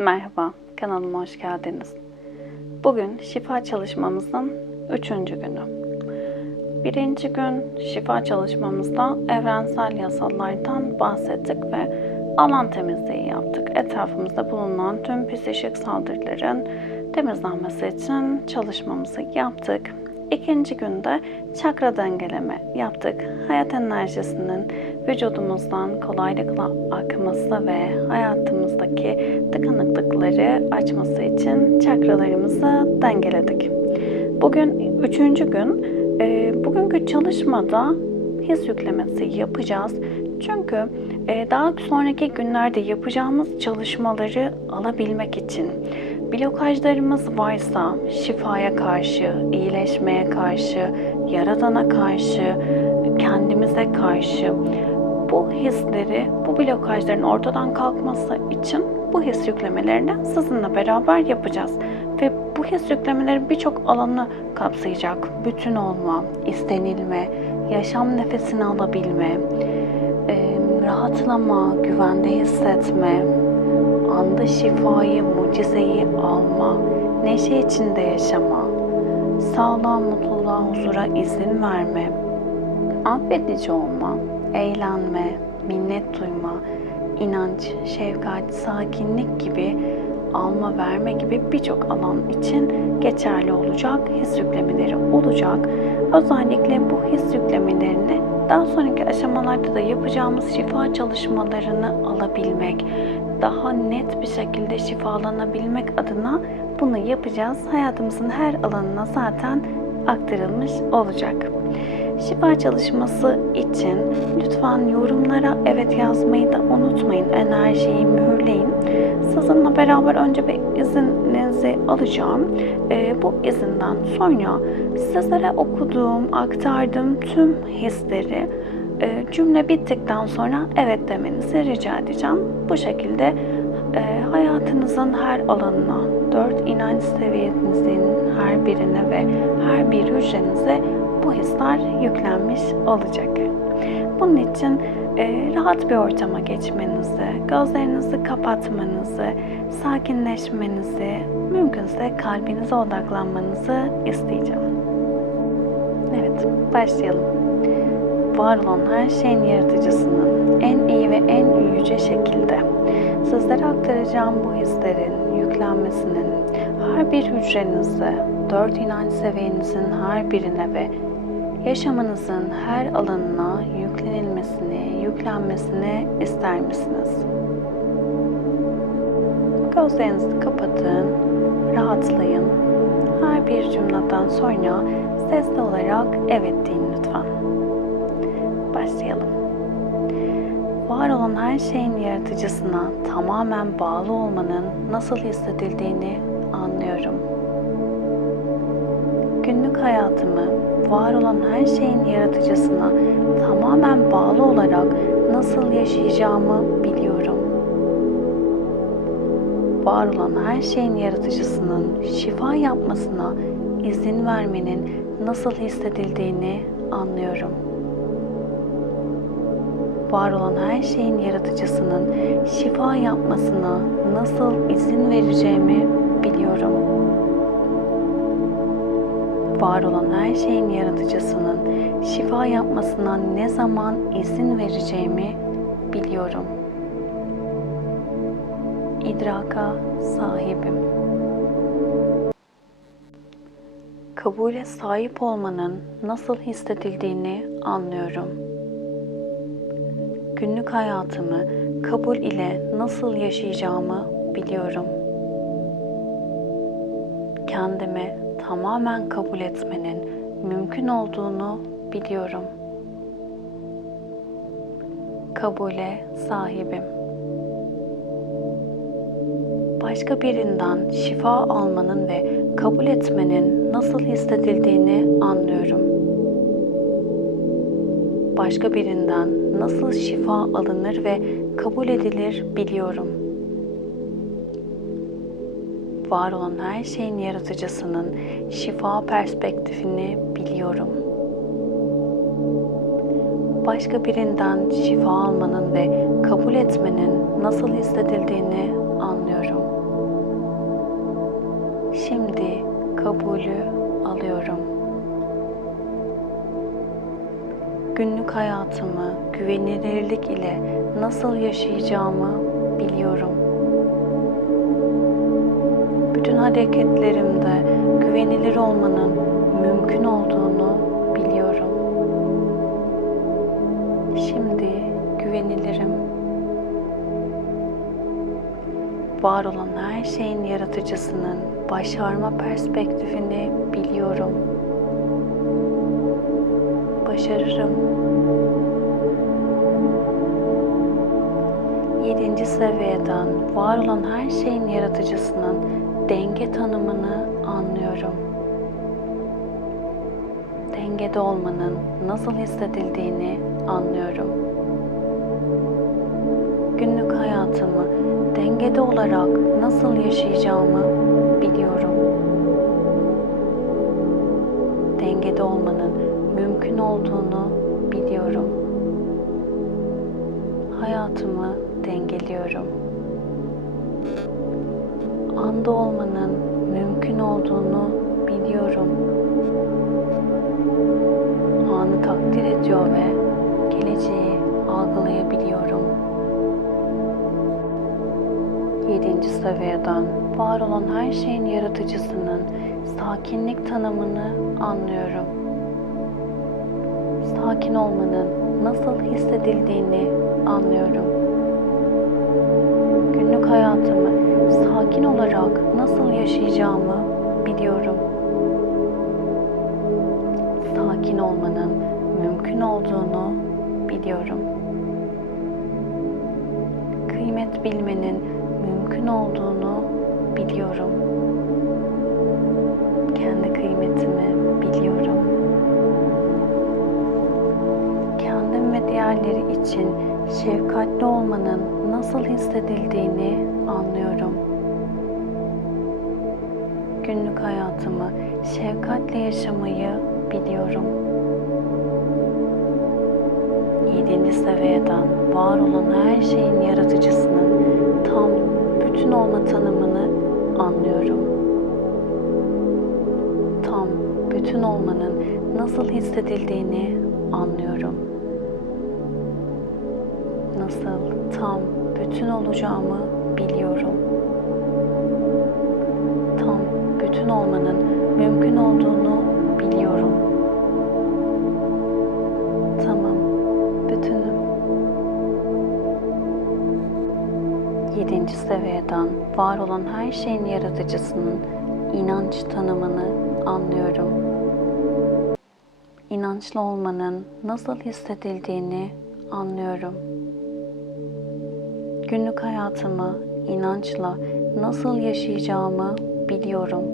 Merhaba, kanalıma hoş geldiniz. Bugün şifa çalışmamızın üçüncü günü. Birinci gün şifa çalışmamızda evrensel yasalardan bahsettik ve alan temizliği yaptık. Etrafımızda bulunan tüm psikik saldırıların temizlenmesi için çalışmamızı yaptık. İkinci günde çakra dengeleme yaptık. Hayat enerjisinin vücudumuzdan kolaylıkla akması ve hayatımızdaki tıkanıklıkları açması için çakralarımızı dengeledik. Bugün üçüncü gün. E, bugünkü çalışmada his yüklemesi yapacağız. Çünkü e, daha sonraki günlerde yapacağımız çalışmaları alabilmek için blokajlarımız varsa şifaya karşı, iyileşmeye karşı, yaradana karşı, kendimize karşı bu hisleri, bu blokajların ortadan kalkması için bu his yüklemelerini sizinle beraber yapacağız. Ve bu his yüklemeleri birçok alanı kapsayacak. Bütün olma, istenilme, yaşam nefesini alabilme, rahatlama, güvende hissetme, anda şifayı, mucizeyi alma, neşe içinde yaşama, sağlığa, mutluluğa, huzura izin verme, affedici olma, eğlenme, minnet duyma, inanç, şefkat, sakinlik gibi alma verme gibi birçok alan için geçerli olacak his yüklemeleri olacak. Özellikle bu his yüklemelerini daha sonraki aşamalarda da yapacağımız şifa çalışmalarını alabilmek, daha net bir şekilde şifalanabilmek adına bunu yapacağız. Hayatımızın her alanına zaten aktarılmış olacak. Şifa çalışması için lütfen yorumlara evet yazmayı da unutmayın. Enerjiyi mühürleyin. Sizinle beraber önce bir izninizi alacağım. E, bu izinden sonra sizlere okuduğum, aktardığım tüm hisleri e, cümle bittikten sonra evet demenizi rica edeceğim. Bu şekilde e, hayatınızın her alanına, dört inanç seviyenizin her birine ve her bir hücrenize bu hisler yüklenmiş olacak. Bunun için e, rahat bir ortama geçmenizi, gözlerinizi kapatmanızı, sakinleşmenizi, mümkünse kalbinize odaklanmanızı isteyeceğim. Evet, başlayalım. Var olan her şeyin yaratıcısının en iyi ve en yüce şekilde sizlere aktaracağım bu hislerin yüklenmesinin her bir hücrenize, dört inanç seviyenizin her birine ve yaşamınızın her alanına yüklenilmesini, yüklenmesini ister misiniz? Gözlerinizi kapatın, rahatlayın. Her bir cümleden sonra sesli olarak evet deyin lütfen. Başlayalım. Var olan her şeyin yaratıcısına tamamen bağlı olmanın nasıl hissedildiğini anlıyorum. Günlük hayatımı var olan her şeyin yaratıcısına tamamen bağlı olarak nasıl yaşayacağımı biliyorum. Var olan her şeyin yaratıcısının şifa yapmasına izin vermenin nasıl hissedildiğini anlıyorum. Var olan her şeyin yaratıcısının şifa yapmasına nasıl izin vereceğimi biliyorum var olan her şeyin yaratıcısının şifa yapmasına ne zaman izin vereceğimi biliyorum. İdraka sahibim. Kabule sahip olmanın nasıl hissedildiğini anlıyorum. Günlük hayatımı kabul ile nasıl yaşayacağımı biliyorum. Kendimi tamamen kabul etmenin mümkün olduğunu biliyorum. Kabule sahibim. Başka birinden şifa almanın ve kabul etmenin nasıl hissedildiğini anlıyorum. Başka birinden nasıl şifa alınır ve kabul edilir biliyorum var olan her şeyin yaratıcısının şifa perspektifini biliyorum. Başka birinden şifa almanın ve kabul etmenin nasıl hissedildiğini anlıyorum. Şimdi kabulü alıyorum. Günlük hayatımı güvenilirlik ile nasıl yaşayacağımı biliyorum. Bütün hareketlerimde güvenilir olmanın mümkün olduğunu biliyorum. Şimdi güvenilirim. Var olan her şeyin yaratıcısının başarma perspektifini biliyorum. Başarırım. Yedinci seviyeden var olan her şeyin yaratıcısının denge tanımını anlıyorum. Dengede olmanın nasıl hissedildiğini anlıyorum. Günlük hayatımı dengede olarak nasıl yaşayacağımı biliyorum. Dengede olmanın mümkün olduğunu biliyorum. Hayatımı dengeliyorum. Anda olmanın mümkün olduğunu biliyorum. Anı takdir ediyor ve geleceği algılayabiliyorum. Yedinci seviyeden var olan her şeyin yaratıcısının sakinlik tanımını anlıyorum. Sakin olmanın nasıl hissedildiğini anlıyorum. Günlük hayatımı sakin olarak nasıl yaşayacağımı biliyorum. Sakin olmanın mümkün olduğunu biliyorum. Kıymet bilmenin mümkün olduğunu biliyorum. Kendi kıymetimi biliyorum. Kendim ve diğerleri için şefkatli olmanın nasıl hissedildiğini anlıyorum. Günlük hayatımı şefkatle yaşamayı biliyorum. Yedinci seviyeden var olan her şeyin yaratıcısının tam bütün olma tanımını anlıyorum. Tam bütün olmanın nasıl hissedildiğini anlıyorum. Nasıl tam bütün olacağımı biliyorum. Tam bütün olmanın mümkün olduğunu biliyorum. Tamam, bütünüm. Yedinci seviyeden var olan her şeyin yaratıcısının inanç tanımını anlıyorum. İnançlı olmanın nasıl hissedildiğini anlıyorum. Günlük hayatımı inançla nasıl yaşayacağımı biliyorum.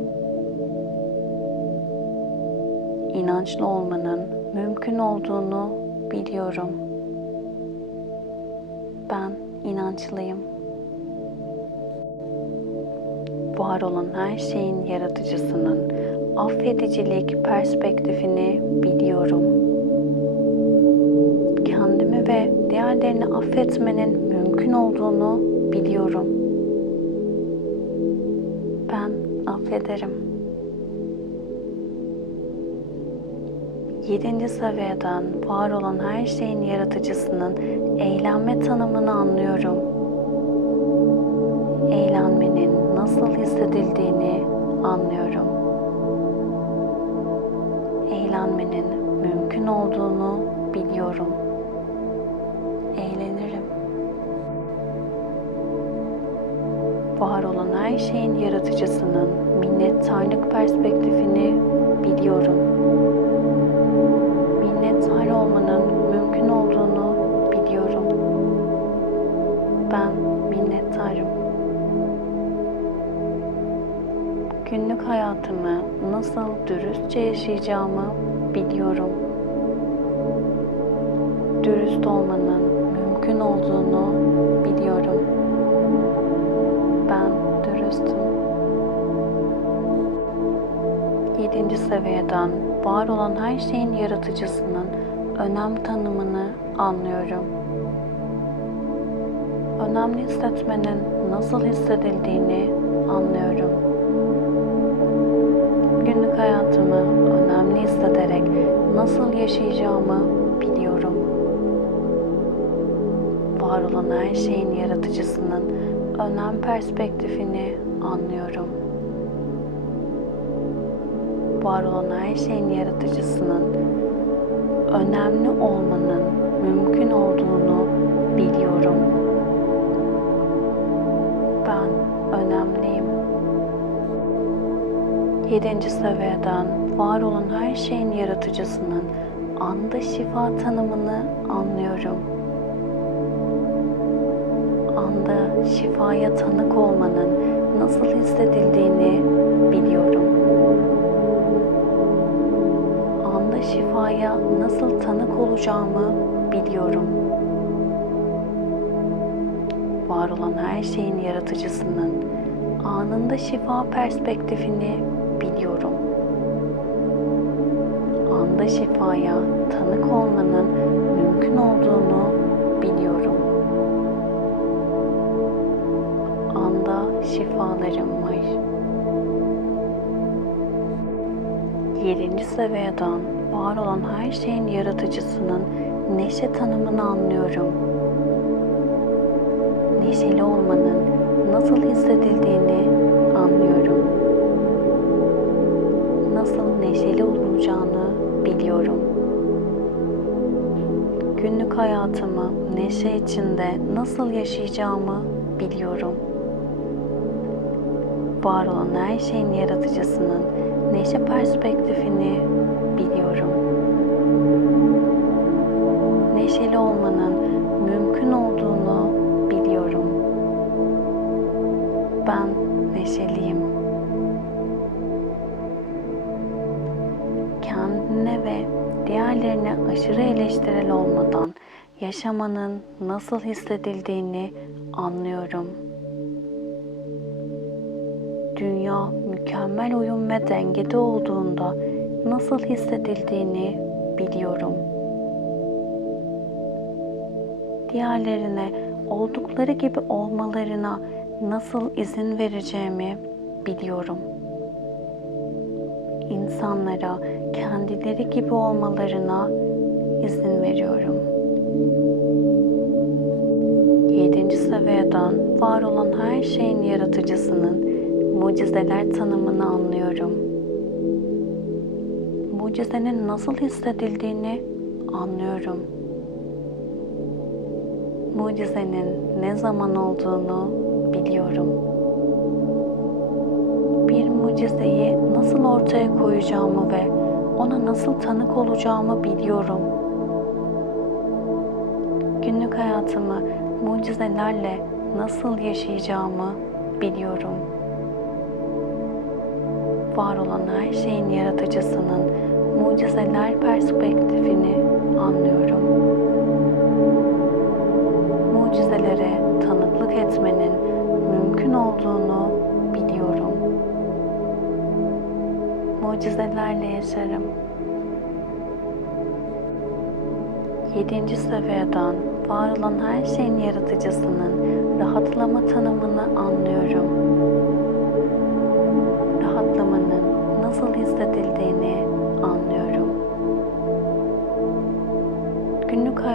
İnançlı olmanın mümkün olduğunu biliyorum. Ben inançlıyım. Var olan her şeyin yaratıcısının affedicilik perspektifini biliyorum. Kendimi ve diğerlerini affetmenin mümkün olduğunu biliyorum. Affederim. Yedinci seviyeden var olan her şeyin yaratıcısının eğlenme tanımını anlıyorum. Eğlenmenin nasıl hissedildiğini anlıyorum. Eğlenmenin mümkün olduğunu biliyorum. Var olan her şeyin yaratıcısının minnettarlık perspektifini biliyorum. Minnettar olmanın mümkün olduğunu biliyorum. Ben minnettarım. Günlük hayatımı nasıl dürüstçe yaşayacağımı biliyorum. Dürüst olmanın mümkün olduğunu biliyorum. Yedinci seviyeden var olan her şeyin yaratıcısının önem tanımını anlıyorum. Önemli hissetmenin nasıl hissedildiğini anlıyorum. Günlük hayatımı önemli hissederek nasıl yaşayacağımı biliyorum. Var olan her şeyin yaratıcısının önem perspektifini anlıyorum. Var olan her şeyin yaratıcısının önemli olmanın mümkün olduğunu biliyorum. Ben önemliyim. Yedinci seviyeden var olan her şeyin yaratıcısının anda şifa tanımını anlıyorum. Anda şifaya tanık olmanın nasıl hissedildiğini nasıl tanık olacağımı biliyorum. Var olan her şeyin yaratıcısının anında şifa perspektifini biliyorum. Anda şifaya tanık olmanın mümkün olduğunu biliyorum. Anda şifalarım var. Yedinci seviyeden var olan her şeyin yaratıcısının neşe tanımını anlıyorum. Neşeli olmanın nasıl hissedildiğini anlıyorum. Nasıl neşeli olacağını biliyorum. Günlük hayatımı neşe içinde nasıl yaşayacağımı biliyorum. Var olan her şeyin yaratıcısının neşe perspektifini biliyorum. Neşeli olmanın mümkün olduğunu biliyorum. Ben neşeliyim. Kendine ve diğerlerine aşırı eleştirel olmadan yaşamanın nasıl hissedildiğini anlıyorum. Dünya mükemmel uyum ve dengede olduğunda nasıl hissedildiğini biliyorum. Diğerlerine oldukları gibi olmalarına nasıl izin vereceğimi biliyorum. İnsanlara kendileri gibi olmalarına izin veriyorum. Yedinci seviyeden var olan her şeyin yaratıcısının mucizeler tanımını anlıyorum. Mucizenin nasıl hissedildiğini anlıyorum. Mucizenin ne zaman olduğunu biliyorum. Bir mucizeyi nasıl ortaya koyacağımı ve ona nasıl tanık olacağımı biliyorum. Günlük hayatımı mucizelerle nasıl yaşayacağımı biliyorum. Var olan her şeyin yaratıcısının mucizeler perspektifini anlıyorum. Mucizelere tanıklık etmenin mümkün olduğunu biliyorum. Mucizelerle yaşarım. Yedinci seviyeden var olan her şeyin yaratıcısının rahatlama tanımını anlıyorum.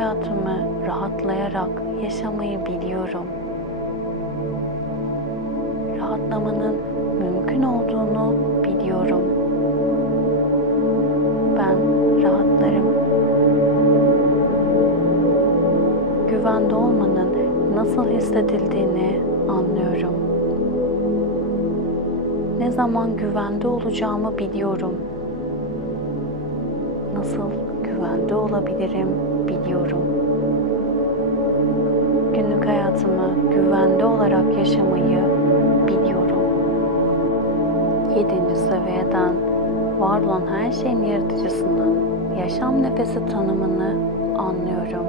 Hayatımı rahatlayarak yaşamayı biliyorum. Rahatlamanın mümkün olduğunu biliyorum. Ben rahatlarım. Güvende olmanın nasıl hissedildiğini anlıyorum. Ne zaman güvende olacağımı biliyorum. Nasıl güvende olabilirim biliyorum. Günlük hayatımı güvende olarak yaşamayı biliyorum. Yedinci seviyeden var olan her şeyin yaratıcısının yaşam nefesi tanımını anlıyorum.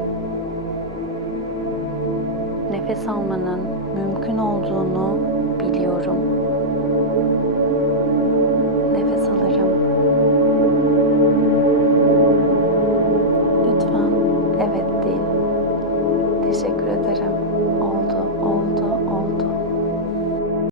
Nefes almanın mümkün olduğunu